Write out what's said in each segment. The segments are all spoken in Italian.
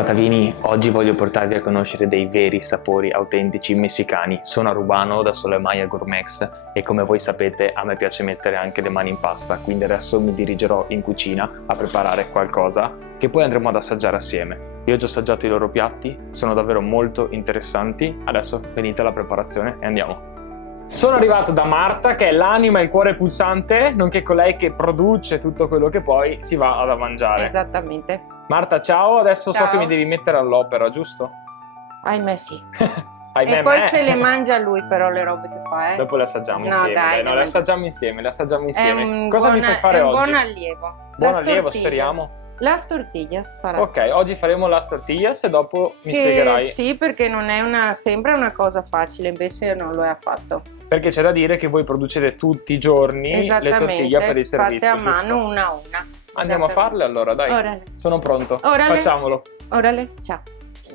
Patavini, oggi voglio portarvi a conoscere dei veri sapori autentici messicani. Sono a Rubano da Solemaya Gourmex e come voi sapete a me piace mettere anche le mani in pasta, quindi adesso mi dirigerò in cucina a preparare qualcosa che poi andremo ad assaggiare assieme. Io ho già assaggiato i loro piatti, sono davvero molto interessanti, adesso venite alla preparazione e andiamo. Sono arrivato da Marta, che è l'anima e il cuore pulsante, nonché colei che produce tutto quello che poi si va ad mangiare. Esattamente. Marta, ciao, adesso Ciao. so che mi devi mettere all'opera, giusto? Ahimè sì. Ahimè, E poi me. se le mangia lui però le robe che fa, Dopo le assaggiamo No, insieme. dai, No, le assaggiamo insieme, le assaggiamo insieme. È Cosa mi fai fare è un oggi? buon allievo. Buon Las allievo, tortillas. speriamo. Las tortillas farà. Ok, oggi faremo las tortillas e dopo mi Che spiegherai. sì, perché non è sempre una cosa facile, invece non lo è affatto. Perché c'è da dire che voi producete tutti i giorni le Esattamente, tortiglie per il servizio, fatte a mano giusto? una a una. Andiamo a farle allora, dai. Orale. Sono pronto. Orale. Facciamolo. Orale, ciao.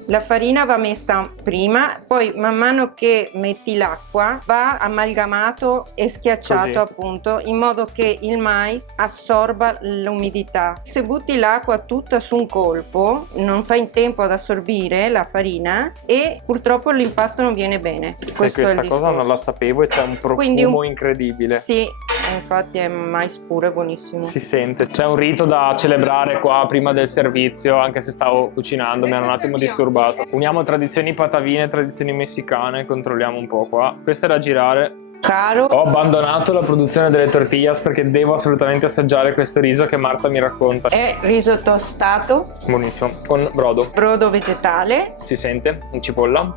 La farina va messa prima, poi man mano che metti l'acqua va amalgamato e schiacciato, Così. appunto, in modo che il mais assorba l'umidità. Se butti l'acqua tutta su un colpo non fai in tempo ad assorbire la farina e purtroppo l'impasto non viene bene. Se Questo è il questa cosa discorso. non la sapevo e c'è un profumo Quindi incredibile. Sì, infatti è mais puro, è buonissimo. Si sente. C'è un rito da celebrare qua prima del servizio, anche se stavo cucinando, mi hanno un attimo disturbato. Uniamo tradizioni patavine e tradizioni messicane, controlliamo un po' qua. Questa è da girare. Caro. Ho abbandonato la produzione delle tortillas perché devo assolutamente assaggiare questo riso che Marta mi racconta. È riso tostato, Buonissimo, con brodo. brodo vegetale, Si sente? In cipolla?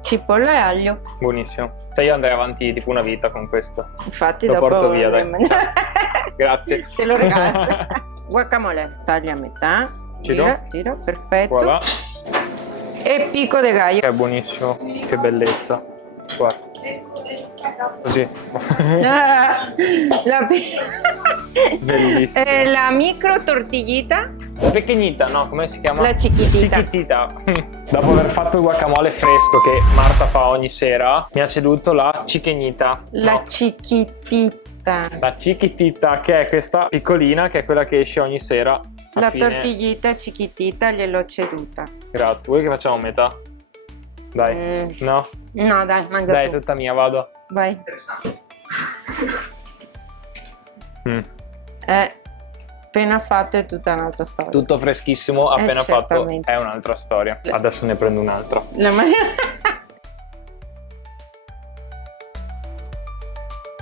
cipolla e aglio. Buonissimo. Cioè io andrei avanti tipo una vita con questo. Infatti Lo dopo porto via, dai. Grazie. Te lo regalo. Guacamole, taglia a metà. Giro. Gira, perfetto. Voilà. E pico de gallo. È buonissimo. Che bellezza. Guarda. Così. Ah, la, Bellissimo. la micro tortillita. La pequeñita, no? Come si chiama? La chiquitita. Chiquitita. Dopo aver fatto il guacamole fresco che Marta fa ogni sera, mi ha ceduto la chiqueñita. La No, chiquitita. la chiquitita, che è questa piccolina, che è quella che esce ogni sera. A La fine. tortillita chiquitita gliel'ho ceduta. Grazie. Vuoi che facciamo metà? Dai. Mm. No? No, dai, mangia Dai, è tu. tutta mia, vado. Vai. Mm. Appena fatto è tutta un'altra storia. Tutto freschissimo, appena fatto certamente. è un'altra storia. Adesso ne prendo un altro. La ma-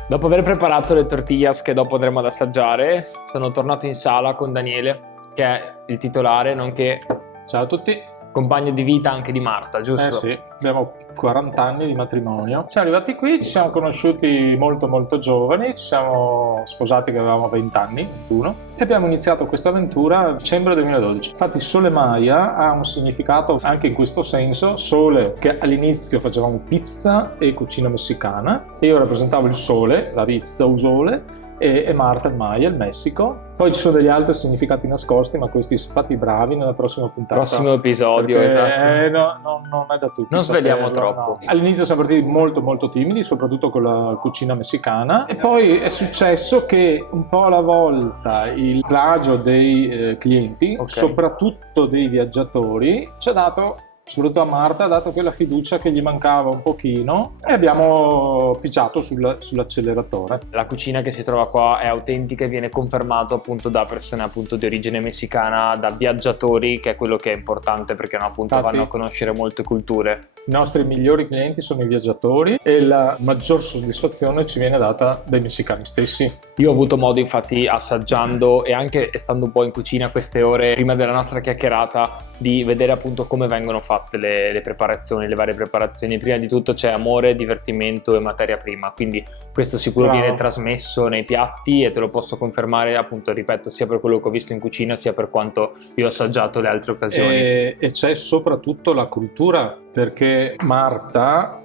Dopo aver preparato le tortillas che dopo andremo ad assaggiare, sono tornato in sala con Daniele, che è il titolare, nonché Ciao a tutti. compagno di vita anche di Marta, giusto? Sì, abbiamo 40 anni di matrimonio. Siamo arrivati qui, ci siamo conosciuti molto molto giovani, ci siamo sposati che avevamo 20 anni, 21, e abbiamo iniziato questa avventura a dicembre 2012. Infatti Solemaya ha un significato anche in questo senso, sole che all'inizio facevamo pizza e cucina messicana, e io rappresentavo il sole, la pizza usole, e Marta il Maya, il Messico. Poi ci sono degli altri significati nascosti, ma questi fatti bravi nella prossima puntata. Prossimo episodio, Perché, esatto. non è da tutti. Non sveliamo saperlo, troppo. no. All'inizio siamo partiti molto molto timidi, soprattutto con la cucina messicana, e poi è successo che un po' alla volta il plagio dei clienti, Ok. soprattutto dei viaggiatori, ci ha dato, soprattutto a Marta, ha dato quella fiducia che gli mancava un pochino, e abbiamo picciato sull'acceleratore. La cucina che si trova qua è autentica e viene confermato appunto da persone appunto di origine messicana, da viaggiatori, che è quello che è importante perché no, appunto Infatti- vanno a conoscere molte culture. I nostri migliori clienti sono i viaggiatori e la maggior soddisfazione ci viene data dai messicani stessi. Io ho avuto modo infatti assaggiando e anche stando un po' in cucina queste ore prima della nostra chiacchierata di vedere appunto come vengono fatte le preparazioni, le varie preparazioni. Prima di tutto c'è amore, divertimento e materia prima, quindi questo sicuro Bravo. viene trasmesso nei piatti e te lo posso confermare appunto, ripeto, sia per quello che ho visto in cucina sia per quanto io ho assaggiato le altre occasioni. E c'è soprattutto la cultura, perché Marta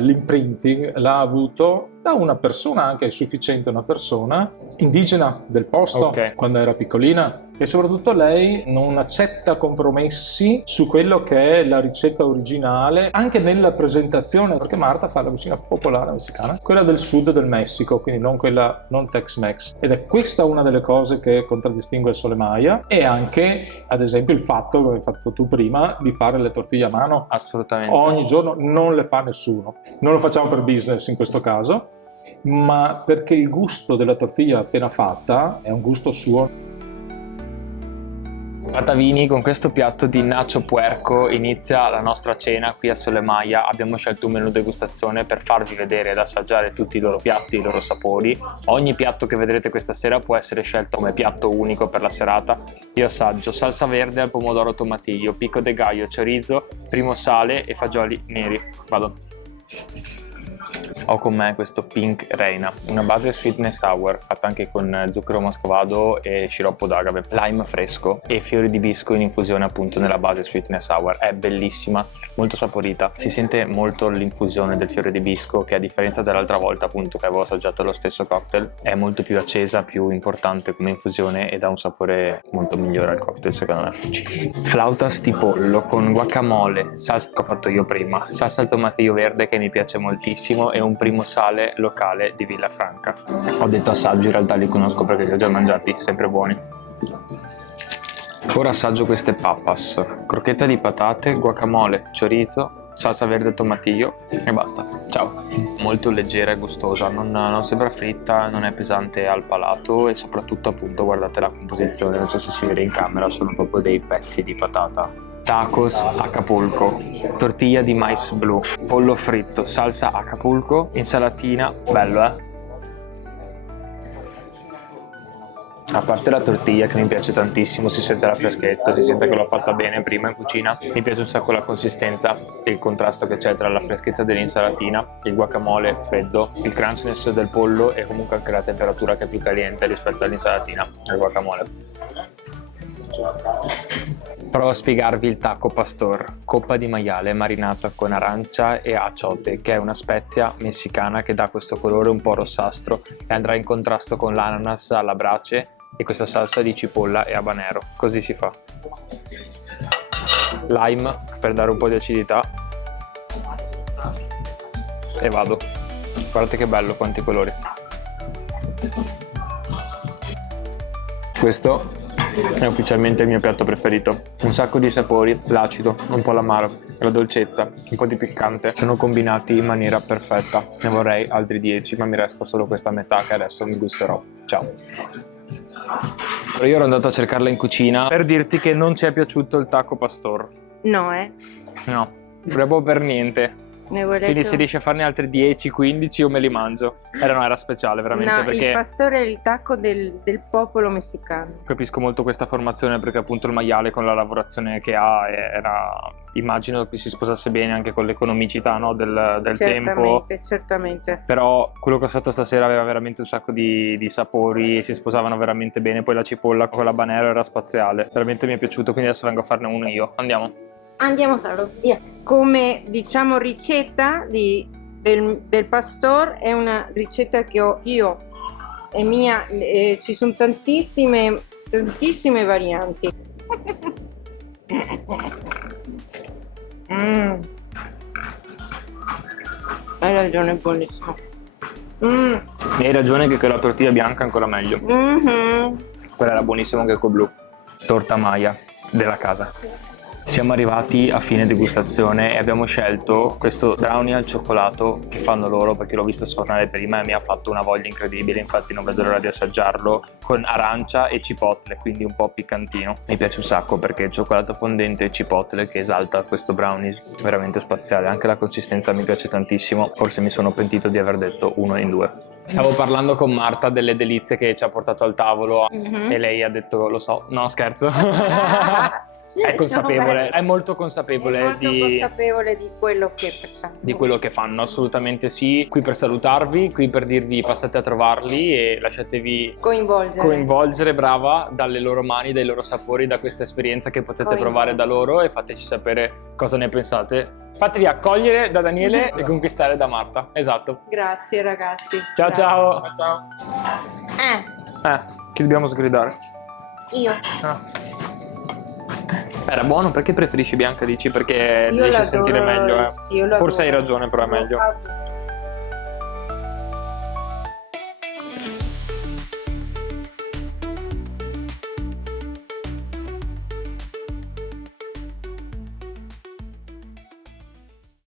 l'imprinting l'ha avuto da una persona, anche sufficiente una persona indigena del posto, Ok. quando era piccolina. e soprattutto lei non accetta compromessi su quello che è la ricetta originale, anche nella presentazione, perché Marta fa la cucina popolare messicana, quella del sud del Messico, quindi non quella non Tex-Mex, ed è questa una delle cose che contraddistingue il Sole Maya, e anche ad esempio il fatto, come hai fatto tu prima, di fare le tortille a mano. Assolutamente. Ogni giorno non le fa nessuno, non lo facciamo per business in questo caso, ma perché il gusto della tortilla appena fatta è un gusto suo. Patavini, con questo piatto di nacho puerco inizia la nostra cena qui a Sole Maya. Abbiamo scelto un menù degustazione per farvi vedere ed assaggiare tutti i loro piatti, i loro sapori. Ogni piatto che vedrete questa sera può essere scelto come piatto unico per la serata. Io assaggio salsa verde al pomodoro tomatillo, pico de gallo, chorizo, primo sale e fagioli neri. Vado. Ho con me questo Pink Reina, una base sweetness sour fatta anche con zucchero moscovado e sciroppo d'agave, lime fresco e fiori di bisco in infusione appunto nella base sweetness sour. È bellissima, molto saporita, si sente molto l'infusione del fiore di bisco, che a differenza dell'altra volta appunto che avevo assaggiato lo stesso cocktail è molto più accesa, più importante come infusione e dà un sapore molto migliore al cocktail secondo me. Flautas di pollo con guacamole, salsa che ho fatto io prima, salsa al tomatillo verde che mi piace moltissimo e un primo sale locale di Villafranca. Ho detto assaggio, in realtà li conosco perché li ho già mangiati, sempre buoni. Ora assaggio queste papas, crocchetta di patate, guacamole, chorizo, salsa verde e tomatillo e basta. Ciao! Molto leggera e gustosa, non sembra fritta, non è pesante al palato e soprattutto appunto guardate la composizione, non so se si vede in camera, sono proprio dei pezzi di patata. Tacos Acapulco, tortiglia di mais blu, pollo fritto, salsa Acapulco, insalatina, bello A parte la tortiglia che mi piace tantissimo, si sente la freschezza, si sente che l'ho fatta bene prima in cucina, mi piace un sacco la consistenza e il contrasto che c'è tra la freschezza dell'insalatina, il guacamole freddo, il crunchness del pollo e comunque anche la temperatura che è più caliente rispetto all'insalatina e al guacamole. Provo a spiegarvi il taco pastor, coppa di maiale marinata con arancia e achiote, che è una spezia messicana che dà questo colore un po' rossastro e andrà in contrasto con l'ananas alla brace e questa salsa di cipolla e habanero. Così si fa. Lime per dare un po' di acidità e vado. Guardate che bello, quanti colori. Questo è ufficialmente il mio piatto preferito. Un sacco di sapori, l'acido, un po' l'amaro, la dolcezza, un po' di piccante, sono combinati in maniera perfetta. Ne vorrei altri 10, ma mi resta solo questa metà che adesso mi gusterò. Ciao! Io ero andato a cercarla in cucina per dirti che non ci è piaciuto il taco pastor. No, No, proprio per niente. ne volete... Quindi se riesci a farne altri 10-15 io me li mangio. No, era speciale veramente, No, perché il pastore è il tacco del popolo messicano. capisco molto questa formazione, perché appunto il maiale con la lavorazione che ha era, immagino che si sposasse bene anche con l'economicità, no, del tempo. Certamente. Però quello che ho fatto stasera aveva veramente un sacco di sapori e si sposavano veramente bene. Poi la cipolla con l'habanero era spaziale, veramente mi è piaciuto, quindi adesso vengo a farne uno io. Andiamo a farlo, via. Come diciamo ricetta del pastor, è una ricetta che ho io, è mia, ci sono tantissime varianti. Hai ragione, è buonissimo. Hai ragione che quella tortilla bianca è ancora meglio. Quella era buonissima anche col blu. Torta Maya della casa. Siamo arrivati a fine degustazione e abbiamo scelto questo brownie al cioccolato che fanno loro, perché l'ho visto sfornare prima e mi ha fatto una voglia incredibile, infatti non vedo l'ora di assaggiarlo, con arancia e cipotle, quindi un po' piccantino. Mi piace un sacco perché il cioccolato fondente e cipotle che esalta questo brownie veramente spaziale, anche la consistenza mi piace tantissimo, forse mi sono pentito di aver detto 1 in 2. Stavo parlando con Marta delle delizie che ci ha portato al tavolo e lei ha detto lo so, no scherzo. È consapevole, è molto consapevole, consapevole di quello che facciamo. Di quello che fanno, assolutamente sì. Qui per salutarvi, qui per dirvi passate a trovarli e lasciatevi coinvolgere, brava, dalle loro mani, dai loro sapori, da questa esperienza che potete provare da loro, e fateci sapere cosa ne pensate. Fatevi accogliere da Daniele e conquistare da Marta. Esatto. Grazie ragazzi. Ciao. Ciao. Che dobbiamo sgridare? Io. Ah. Era buono, perché preferisci bianca, dici? Perché Io riesci a l'adoro, sentire meglio, eh. sì, io l'adoro. Forse hai ragione, però è meglio.